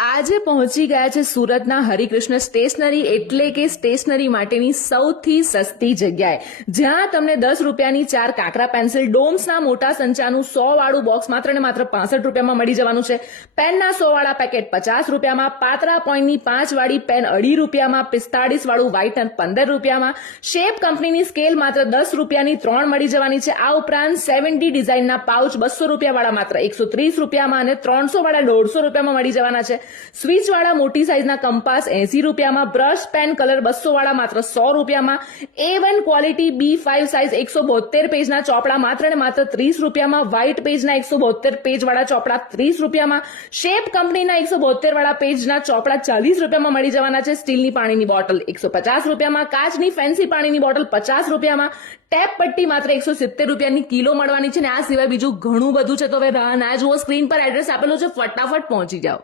આજે પહોંચી ગયા છે સુરતના હરિકૃષ્ણ સ્ટેશનરી એટલે કે સ્ટેશનરી માટેની સૌથી સસ્તી જગ્યાએ જ્યાં તમને 10 રૂપિયાની 4 કાકરા પેન્સિલ ડોમ્સના મોટા સંચાનું 100 વાળું બોક્સ માત્ર ને માત્ર 65 રૂપિયામાં મળી જવાનું છે. પેનના 100 વાળા પેકેટ 50 રૂપિયામાં, પાતળા પોઈન્ટની 5 વાળી પેન 2.5 રૂપિયામાં, 45 વાળું વ્હાઇટ 15 રૂપિયામાં, શેપ કંપનીની સ્કેલ માત્ર 10 રૂપિયાની 3 મળી જવાની છે. આ ઉપરાંત 70 ડિઝાઇનના પાઉચ 200 રૂપિયા વાળા માત્ર 130 રૂપિયામાં અને 300 વાળા 150 રૂપિયામાં મળી જવાના છે. સ્વિચ વાળા મોટી સાઈઝના કંપાસ 80 રૂપિયામાં, બ્રશ પેન કલર 200 વાળા માત્ર 100 રૂપિયામાં, A1 ક્વોલિટી B5 સાઈઝ 172 પેજના ચોપડા માત્ર ને માત્ર 30 રૂપિયામાં, વ્હાઇટ પેજના 172 પેજ વાળા ચોપડા 30 રૂપિયામાં, શેપ કંપનીના 172 વાળા પેજના ચોપડા 40 રૂપિયામાં મળી જવાના છે. સ્ટીલની પાણીની બોટલ 150 રૂપિયામાં, કાચની ફેન્સી પાણીની બોટલ 50 રૂપિયામાં, ટેપ પટ્ટી માત્ર 170 રૂપિયાની કિલો મળવાની છે. ને આ સિવાય બીજું ઘણું બધું છે. તો હવે રાહ ના જુઓ, સ્ક્રીન પર એડ્રેસ આપેલું છે, ફટાફટ પહોંચી જાઓ.